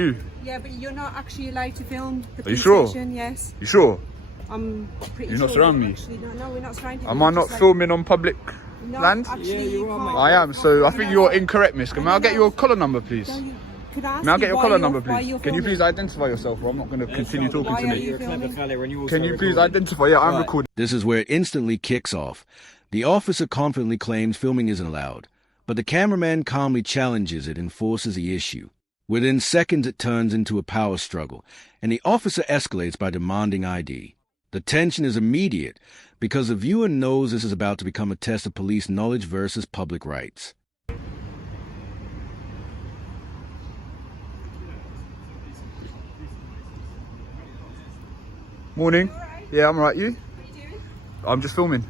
You? Yeah, but you're not actually allowed to film the Are you sure? station, yes. You sure? I'm pretty You're sure. not surrounding me? Actually, no, we're not surrounding Am you. I not Just like- filming on public No, land? actually, Yeah, you are, can't. mate. I am, so I think No, you're no. incorrect, miss. May I get your collar number, please? No, you could ask May I me get your why collar you're- number, why please? you're Can you please filming. identify yourself, or I'm not going to continue talking Why to are me. you You're a clever filming? fella and you also Can you please recording. identify? Yeah, I'm Right. recording. This is where it instantly kicks off. The officer confidently claims filming isn't allowed, but the cameraman calmly challenges it and forces the issue. Within seconds, it turns into a power struggle, and the officer escalates by demanding ID. The tension is immediate because the viewer knows this is about to become a test of police knowledge versus public rights. Morning. You alright? Yeah, I'm alright. You? What are you doing? I'm just filming.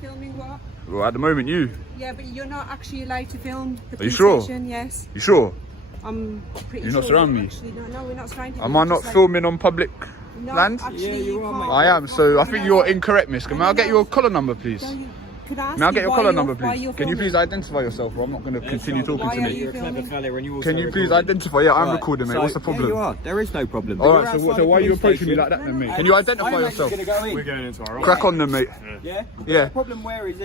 Filming what? Well, at the moment, you. Yeah, but you're not actually allowed to film the Are you police sure? station, yes. You sure? I'm pretty You're sure. not surrounding me? Actually, no, we're not surrounding Am you. I not Just like- filming on public No, land? Actually, Yeah, you are, can't. mate. I am, so I think No, you're no. incorrect, miss. May I get your collar number, please? No, you could ask May I me get your why collar you're- number, why please? you're Can you filming. please identify yourself, or I'm not going to continue talking Why to are me. you You're a clever filming? fella and you also Can you please recording. identify? Yeah, I'm Right, recording, mate. so- What's the problem? Yeah, you are. There is no problem. All You're right, outside so why are you the police approaching me station. like that then, mate? No, Can you no, identify I'm yourself? actually gonna go in. We're going into our Crack on then, mate. Yeah? Yeah. The problem where it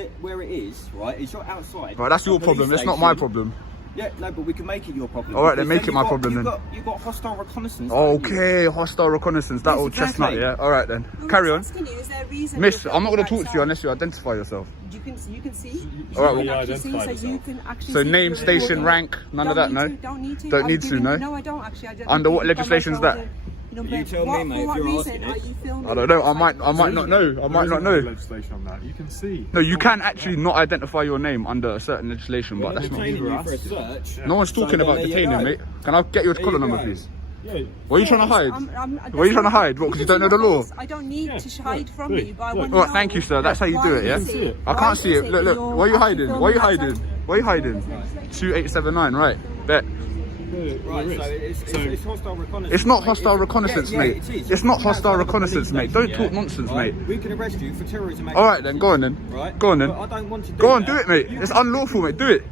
is, right, is you're outside. Right, that's the your police problem. It's not my station. problem. Yeah, no, but we can make it your problem. All right, then Because make it my problem you've then. You've got hostile reconnaissance. haven't you? Okay, hostile reconnaissance. That Yes, old exactly. chestnut, yeah? All right then. No, Carry I'm on. asking you, is there a reason Miss, you're I'm not going to filming talk to you outside? unless you identify yourself. You can see. All right, You well- can You actually identify see, so you yourself. can actually So see name, if you're station, recording. rank, none of that, no? Don't need to. Don't I'm need to, giving- no? No, I don't actually. I don't Under think what you've got legislation's my that? shoulder. You but tell me, what- mate, For if what you're reason asking are it. you filming? I don't know. I might outside not the know. I There might is not no know. legislation on that. You can see. No, you can actually not identify your name under a certain legislation, Well, but that's they're not. detaining you for a us. search. No one's So talking then about there you detaining, go. mate. Can I get your There collar you number, go. please? Yeah. What are you trying to hide? What are you trying to hide? What, because you don't know the law? I don't need Yeah, to hide look, from look, you, but I look. want to All right, know thank you, sir. That's how you do it, yeah? why is it- I why can't see is it. Look, look. that Why are you you're hiding? actually Why are you filming hiding? outside? Why are you hiding? 2879, right? Bet. Right, so it's hostile reconnaissance. It's not mate. hostile reconnaissance, yeah, mate. it is. It's not You're hostile outside the reconnaissance, police mate. Don't station, talk nonsense, right? mate. We can arrest you for terrorism. All right then, go on then. Right? Go on then. But I don't want to do Go on, that. do it, mate. It's unlawful, mate. Do it.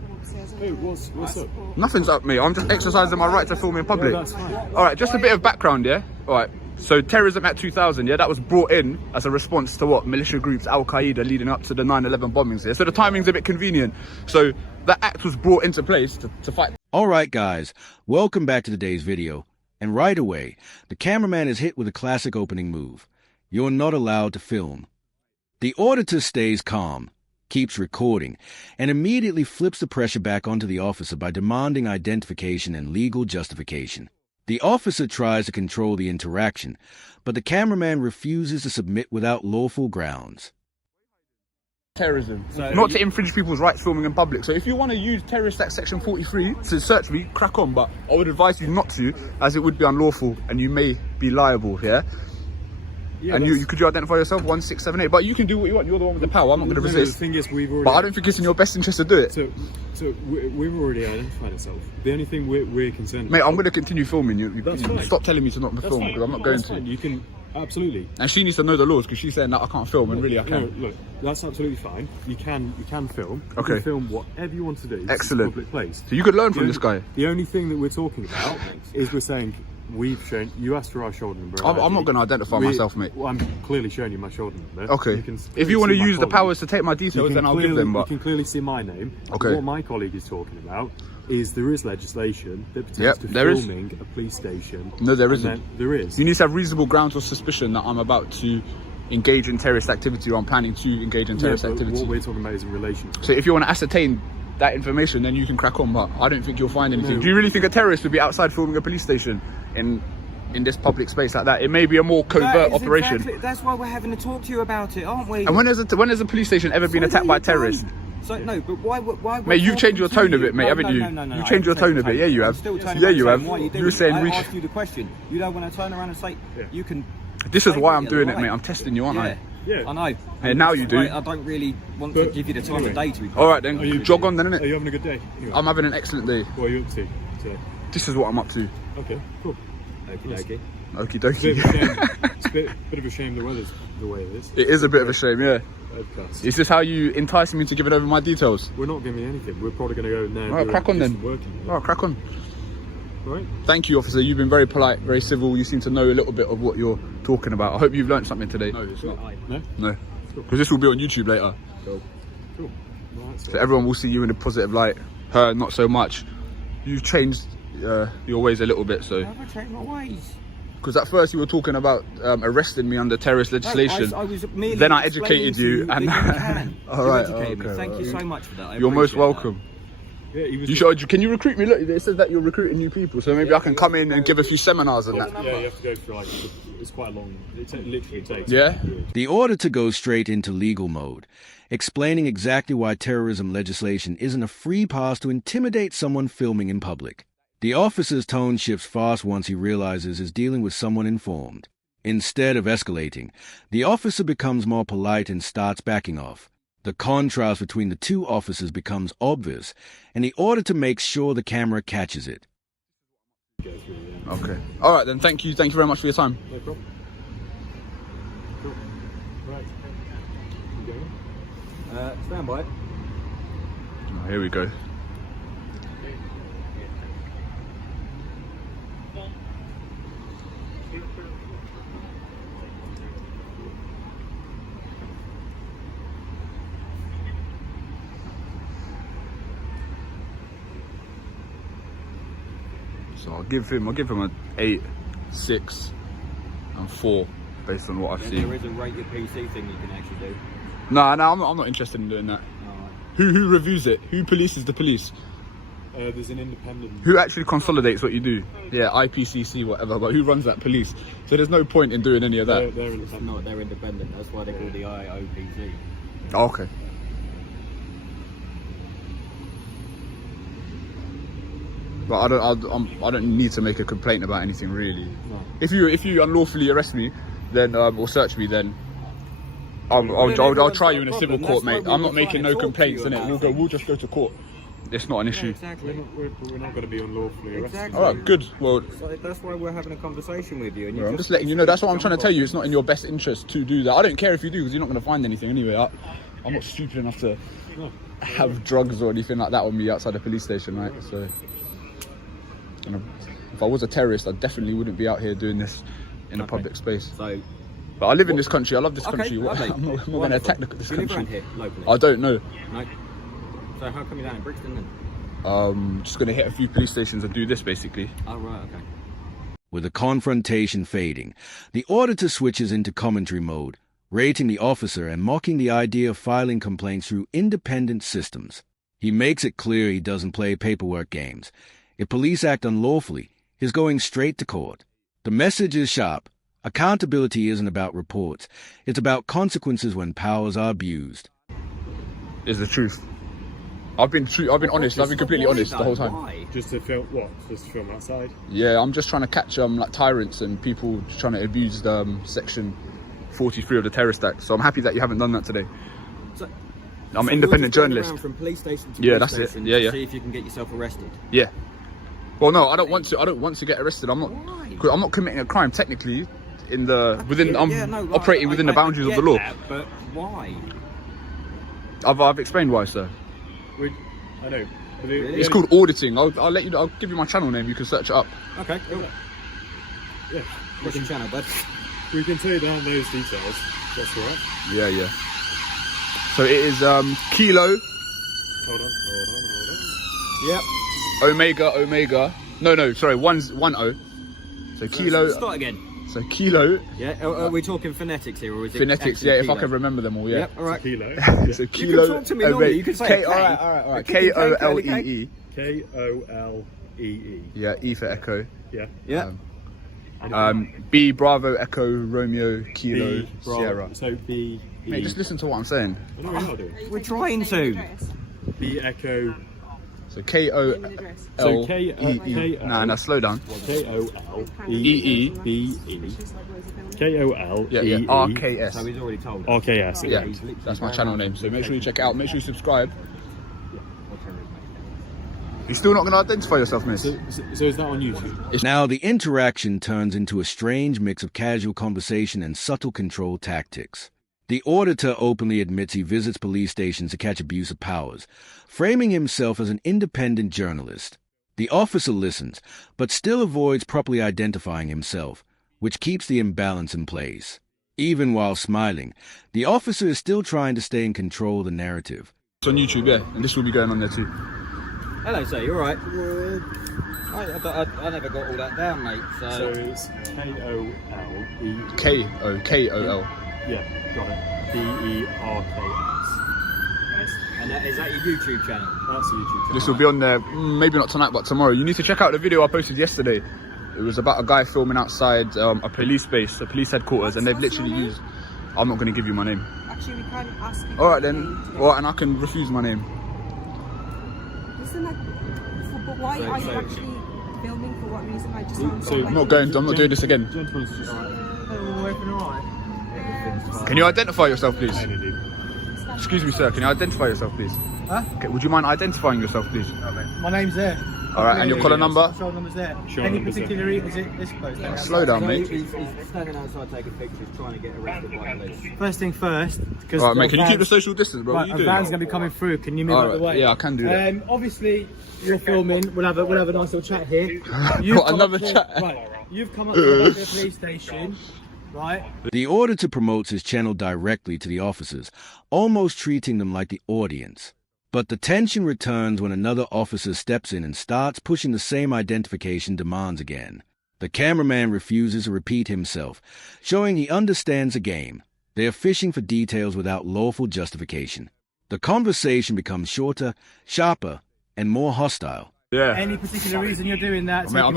Hey, what's up? Nothing's up, mate. I'm just exercising my right to film in public. Yeah, that's fine. All right, just a bit of background, yeah? All right. So Terrorism Act 2000, yeah, that was brought in as a response to what? Militia groups, Al-Qaeda, leading up to the 9/11 bombings here. So the timing's a bit convenient. So that act was brought into place to fight. All right, guys, welcome back to today's video. And right away, the cameraman is hit with a classic opening move. You're not allowed to film. The auditor stays calm, keeps recording, and immediately flips the pressure back onto the officer by demanding identification and legal justification. The officer tries to control the interaction, but the cameraman refuses to submit without lawful grounds. Terrorism. So Not you- to infringe people's rights filming in public. So if you want to use Terrorist Act Section 43 to search me, crack on. But I would advise you not to, as it would be unlawful and you may be liable, yeah? Yeah, And that's- you could you identify yourself? 1678. But you can do what you want. You're the one with the power. I'm not going to No, resist. The thing is, we've already. But I don't think it's in your best interest to do it. So we've already identified ourselves. The only thing we're concerned. Mate, I'm going to continue filming. You That's fine. stop telling me to not film because I'm not going That's fine. to. You can absolutely. And she needs to know the laws because she's saying that I can't film and really I No, can. look, that's absolutely fine. You can film. You Okay. can film whatever you want to do. It's a Excellent. public place. So you could learn The from this guy. The only thing that we're talking about is we're saying we've shown you asked for our shoulder number. I'm not going to identify myself, mate. Well, I'm clearly showing you my shoulder number. Okay. You can If clearly you want to see my use the colleague. powers to take my You details, can then I'll give clearly- them. But you can clearly see my name. Okay. What my colleague is talking about is there is legislation that pertains Yep, to there is. filming a police station. No, there and isn't. then there is. you need to have reasonable grounds of suspicion that I'm about to engage in terrorist activity or I'm planning to engage in terrorist but activity. what we're talking about is in relation to. So if you want to ascertain that information, then you can crack on. But I don't think you'll find anything. No. Do you really think a terrorist would be outside filming a police station in this public space like that? It may be a more covert That is operation. exactly- that's why we're having to talk to you about it, aren't we? And when has a police station ever been So attacked there by you go. terrorists? So no, but why? Mate, you've changed your tone a bit, mate, No, haven't no, you? No, no, no, You've I changed your haven't tone a bit. changed Yeah, you I'm have. still turning Yeah, around you saying, have. Why are you You doing were it? saying I we asked you the question. You don't want to turn around and say you can. This is say why what I'm you're doing it, like. mate. I'm testing you, aren't Yeah. Yeah. I know. Yeah, now you do. I don't really want to But give you the time of day to be. I? All right then, Are you- jog on then, Are innit? you having a good day? Anyway, I'm having an excellent day. what are you up to today? This is what I'm up to. Okay, cool. Okay. Okie It's a bit dokie. of a shame. It's a bit of a shame the weather's the way it is. It is a bit of a shame, yeah. Podcast. Is this how you entice me to giving over my details? We're not giving you anything. We're probably going to go now. All right, crack on then. Working. Oh, crack on. Right. Thank you, officer. You've been very polite, very civil. You seem to know a little bit of what you're talking about. I hope you've learned something today. No, it's not. No. Because this will be on YouTube later. Cool. Right, So everyone will see you in a positive light. Her, not so much. You've changed your ways a little bit, so. I've changed my ways. Because at first you were talking about arresting me under terrorist legislation. I was merely then I educated you, explaining and to you that you can. all You right, educated me. okay, Thank you well, so much for that. I you're most appreciate welcome. Yeah, he was You should. Can you recruit me? Look, it says that you're recruiting new people, so maybe I can come in and give a few seminars and that. Yeah, you have to go through like it's quite long. It literally takes. Yeah? The auditor goes straight into legal mode, explaining exactly why terrorism legislation isn't a free pass to intimidate someone filming in public. The officer's tone shifts fast once he realizes he's dealing with someone informed. Instead of escalating, the officer becomes more polite and starts backing off. The contrast between the two officers becomes obvious, and the auditor makes sure the camera catches it. Okay. All right then. Thank you. Thank you very much for your time. No problem. Cool. Right. You going? Stand by. Oh, here we go. So I'll give him an 8, 6, and 4 based on what I've There seen. is a rate your PC thing you can actually do. No, I'm not interested in doing that. Alright. Who reviews it? Who polices the police? There's an independent. Who actually consolidates what you do? Yeah, IPCC, whatever. But who runs that police? So there's no point in doing any of that. They're independent. No, they're independent. That's why they call the IOPC. Oh, okay. But I don't need to make a complaint about anything really. No. If you unlawfully arrest me, then or search me, then I'll try you in a civil court, mate. I'm not making no complaints in it. We'll just go to court. It's not an issue. Exactly. We're not going to be unlawfully arrested. Exactly. All right, good. Well, So that's why we're having a conversation with you. And I'm just letting you know. That's what I'm trying to tell you. It's not in your best interest to do that. I don't care if you do, because you're not going to find anything anyway. I'm not stupid enough to have drugs or anything like that on me outside the police station, right? So, you know, if I was a terrorist, I definitely wouldn't be out here doing this in a public space. So, But I live in this country. I love this okay, country. lovely. I'm not going to attack this you live around country. here locally? I don't know. No. So how come you're down in Brixton then? Just going to hit a few police stations and do this basically. Oh right, okay. With the confrontation fading, the auditor switches into commentary mode, rating the officer and mocking the idea of filing complaints through independent systems. He makes it clear he doesn't play paperwork games. If police act unlawfully, he's going straight to court. The message is sharp. Accountability isn't about reports. It's about consequences when powers are abused. Is the truth. I've been honest. I've been completely honest the whole time. Why? Just to film what? Just to film outside? Yeah, I'm just trying to catch like tyrants and people trying to abuse section 43 of the Terrorist Act. So I'm happy that you haven't done that today. So, I'm so an independent you're just going journalist. around from police station to Yeah, police that's it. station Yeah, to yeah. See if you can get yourself arrested. Yeah. Well, no, I don't want to get arrested. I'm not. Why? 'Cause I'm not committing a crime technically. I'm Right, operating within the boundaries of the law. That, but why? I've explained why, sir. I know. But Really? It's called auditing. I'll let you know. I'll give you my channel name. You can search it up. Okay, cool. Yeah. What's your channel, bud? We can take down those details. That's all right. Yeah, yeah. So it is Kilo Hold on. Yep. Omega. No, sorry, one O. So Kilo. Start again. So Kilo Yeah. Are we talking phonetics here, or is it phonetics. actually Yeah, if I kilo? can remember them all. Yeah. Yep. All right. Kilo. So You Kilo. can talk to me normally. You can say K. K. All right. K, Kolee. K-O-L-E-E. Yeah, E for Echo. Yeah. Yeah. B Bravo Echo Romeo Kilo B, Bravo. Sierra. So B. Mate, just listen to what I'm saying. I know what you're doing. We're trying to. B Echo. So K O Name and address. L So K- E E. K- Nah, slow down. K-O-L-E-E. E-E. K-O-L-E-E. Yeah. RKS. So he's already told us. RKS. Yeah, he's literally that's my going channel around name. So make sure you check it out. Make sure you subscribe. What terrorism? You're still not going to identify yourself, miss. So is that on YouTube? Now the interaction turns into a strange mix of casual conversation and subtle control tactics. The auditor openly admits he visits police stations to catch abuse of powers, framing himself as an independent journalist. The officer listens, but still avoids properly identifying himself, which keeps the imbalance in place. Even while smiling, the officer is still trying to stay in control of the narrative. It's on YouTube, yeah, and this will be going on there too. Hello, sir. You all right? I never got all that down, mate. So it's K-O-L-E... K-O-K-O-L. Yeah, got it. D-E-R-K-S. And is that your YouTube channel? That's the YouTube channel. This will be on there, maybe not tonight, but tomorrow. You need to check out the video I posted yesterday. It was about a guy filming outside a police base, a police headquarters, and they've literally used... I'm not going to give you my name. Actually, we can't ask you. Alright then, alright, and I can refuse my name. Listen, but why are you actually filming? For what reason? I just sound So, I'm not doing this again. Gentlemen's just... Can you identify yourself, please? Excuse me, sir, can you identify yourself, please? Huh? Okay, would you mind identifying yourself, please? My name's there. Alright, and your collar number? Shoulder number's there. Shoulder Any number's particular reason? Is it this close? Slow down, mate. He's standing outside taking pictures, trying to get arrested by police. First thing first, because Alright, mate, can you keep the social distance, bro? right, What are a you doing? van's gonna be coming through. Can you move out the way? Yeah, I can do that. Obviously, you're filming. We'll have a nice little chat here. What, another chat? Right. You've come up to the police station, right? The auditor promotes his channel directly to the officers, almost treating them like the audience. But the tension returns when another officer steps in and starts pushing the same identification demands again. The cameraman refuses to repeat himself, showing he understands the game. They are fishing for details without lawful justification. The conversation becomes shorter, sharper, and more hostile. Yeah. Any particular reason you're doing that? Mate, I'm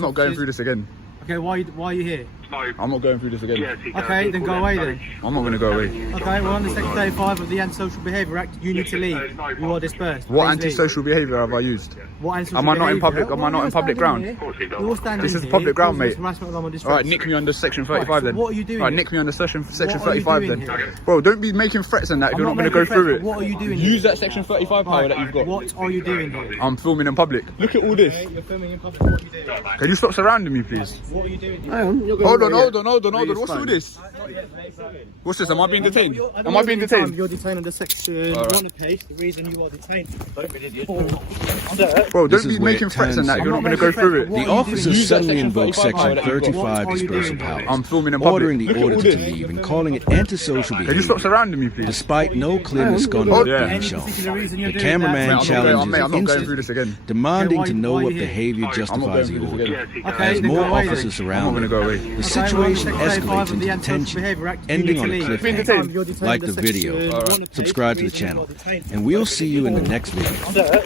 not going through this again. Okay, why are you here? I'm not going through this again. Okay, then go away then. I'm not going to go away. Okay, well, under Section 35 of the Antisocial Behaviour Act, you need to leave. You are dispersed. What Please leave. antisocial behaviour have I used? What antisocial Am I not in behaviour? public? Am I not in public ground? This is public ground, mate. Alright, nick me under Section 35 Right, so then. what are you doing Alright, here? nick me under Section What are you 35 doing then. here? Bro, don't be making threats and that if you're not going to go through it. What are you doing Use here? that Section 35 power that you've got. What are you doing here? I'm filming in public. Look at all this. Okay, you're filming in public. What are you doing? Can you stop surrounding me, please? What are you doing here? Hold on. What's all this? What's this? Am I being detained? Am I being detained? You're detained under Section. You're on the case. The reason you are detained. Bro, This don't is be where making it threats and that if turns you're not going to go through it. The officer Use that suddenly Section invokes 35 Section that you've got. 35 What are you dispersal doing? powers, I'm filming in public. ordering the Look at all auditor to this. leave and calling it antisocial Can you stop behavior. surrounding me, please? Despite no clear misconduct Yeah. being Any shown, particular reason you're the doing that? cameraman Mate, I'm challenges not going instant, through this again. demanding Okay, to know why are what you here? behavior justifies the I'm not going order. through this again. Okay, As then more go away then. officers surround I'm not them, going to go away. the Okay, situation well, Section 35 escalates of the into Antisocial tension, Behaviour Act, you ending need on to a leave. cliffhanger. You're detained Like under the video, Section- you're on the case. subscribe to the reason you channel, are detained. and we'll see you in the next video.